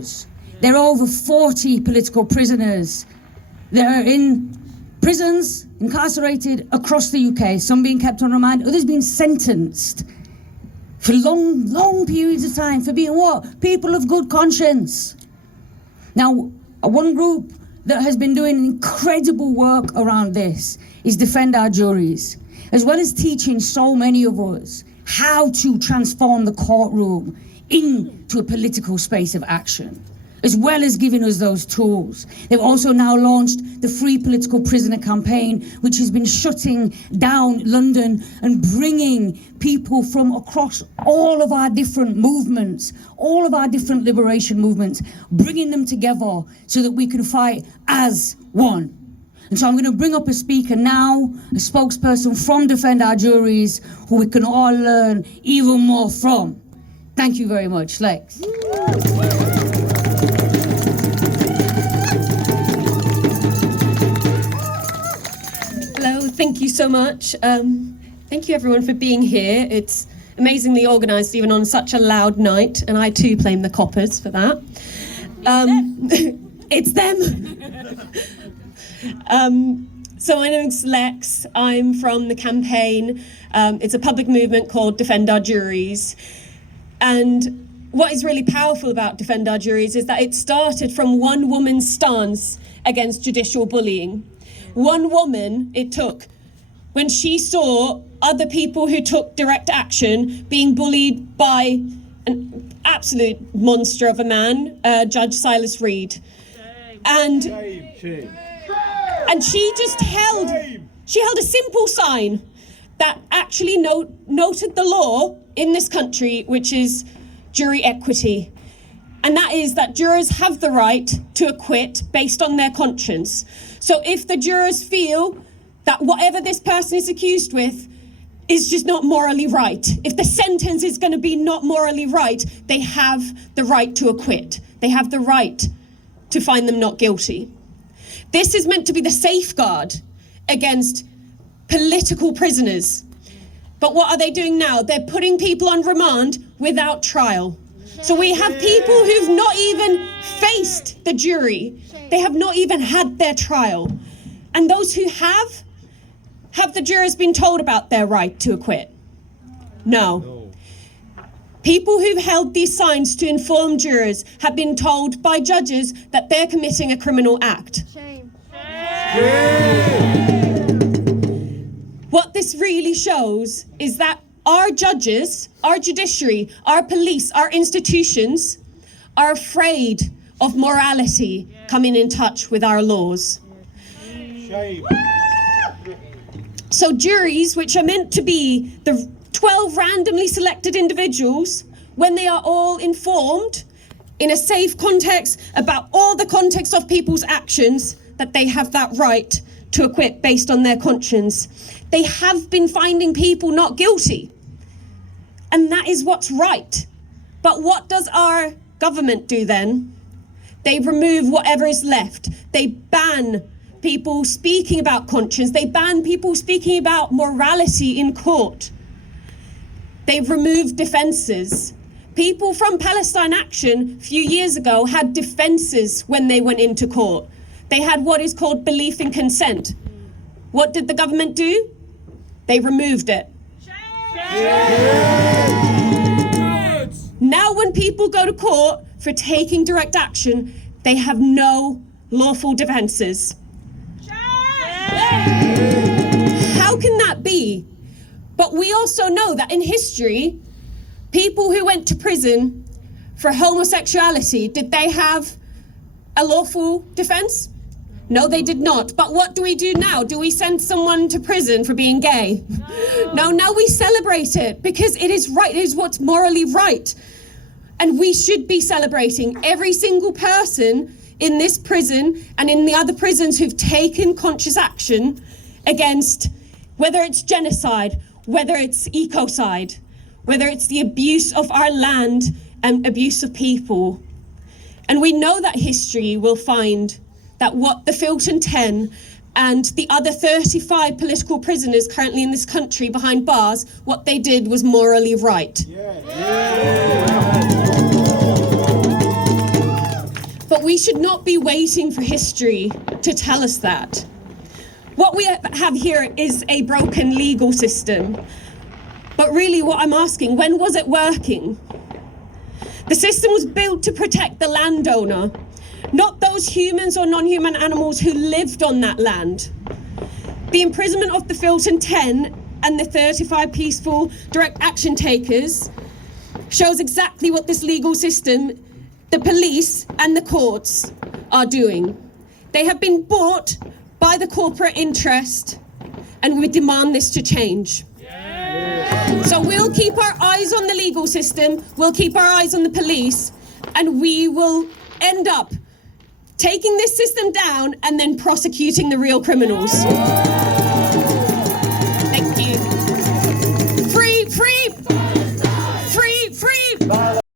us. There are over 40 political prisoners. They're in prisons, incarcerated across the UK, some being kept on remand, others being sentenced for long periods of time for being what? People of good conscience. Now, one group that has been doing incredible work around this is Defend Our Juries, as well as teaching so many of us how to transform the courtroom into a political space of action, as well as giving us those tools. They've also now launched the Free Political Prisoner campaign, which has been shutting down London and bringing people from across all of our different movements, all of our different liberation movements, bringing them together so that we can fight as one. And so I'm going to bring up a speaker now, a spokesperson from Defend Our Juries, who we can all learn even more from. Thank you very much, Lex. Hello, thank you so much. Thank you everyone for being here. It's amazingly organised even on such a loud night, and I too blame the coppers for that. It's them. So my name's Lex. I'm from the campaign. It's a public movement called Defend Our Juries. And what is really powerful about Defend Our Juries is that it started from one woman's stance against judicial bullying. One woman it took when she saw other people who took direct action being bullied by an absolute monster of a man, Judge Silas Reed. And she just held a simple sign that actually noted the law in this country, which is jury equity. And that is that jurors have the right to acquit based on their conscience. So if the jurors feel that whatever this person is accused with is just not morally right, if the sentence is going to be not morally right, they have the right to acquit. They have the right to find them not guilty. This is meant to be the safeguard against political prisoners. But what are they doing now? They're putting people on remand without trial. So we have people who've not even faced the jury. They have not even had their trial. And those who have the jurors been told about their right to acquit? No. People who've held these signs to inform jurors have been told by judges that they're committing a criminal act. Shame. What this really shows is that our judges, our judiciary, our police, our institutions are afraid of morality coming in touch with our laws. Shame. So juries, which are meant to be the 12 randomly selected individuals, when they are all informed in a safe context about all the context of people's actions, that they have that right to acquit based on their conscience. They have been finding people not guilty. And that is what's right. But what does our government do then? They remove whatever is left. They ban people speaking about conscience. They ban people speaking about morality in court. They've removed defences. People from Palestine Action a few years ago had defences when they went into court. They had what is called belief in consent. What did the government do? They removed it. Now when people go to court for taking direct action, they have no lawful defences. How can that be? But we also know that in history, people who went to prison for homosexuality, did they have a lawful defence? No, they did not. But what do we do now? Do we send someone to prison for being gay? No, now we celebrate it because it is right. It is what's morally right. And we should be celebrating every single person in this prison and in the other prisons who've taken conscious action against, whether it's genocide, whether it's ecocide, whether it's the abuse of our land and abuse of people. And we know that history will find that what the Filton 10 and the other 35 political prisoners currently in this country behind bars, what they did was morally right. we should not be waiting for history to tell us that. What we have here is a broken legal system. But really what I'm asking, when was it working? The system was built to protect the landowner, not those humans or non-human animals who lived on that land. The imprisonment of the Filton 10 and the 35 peaceful direct action takers shows exactly what this legal system, the police and the courts are doing. They have been bought by the corporate interest, and we demand this to change. So we'll keep our eyes on the legal system, we'll keep our eyes on the police, and we will end up taking this system down and then prosecuting the real criminals.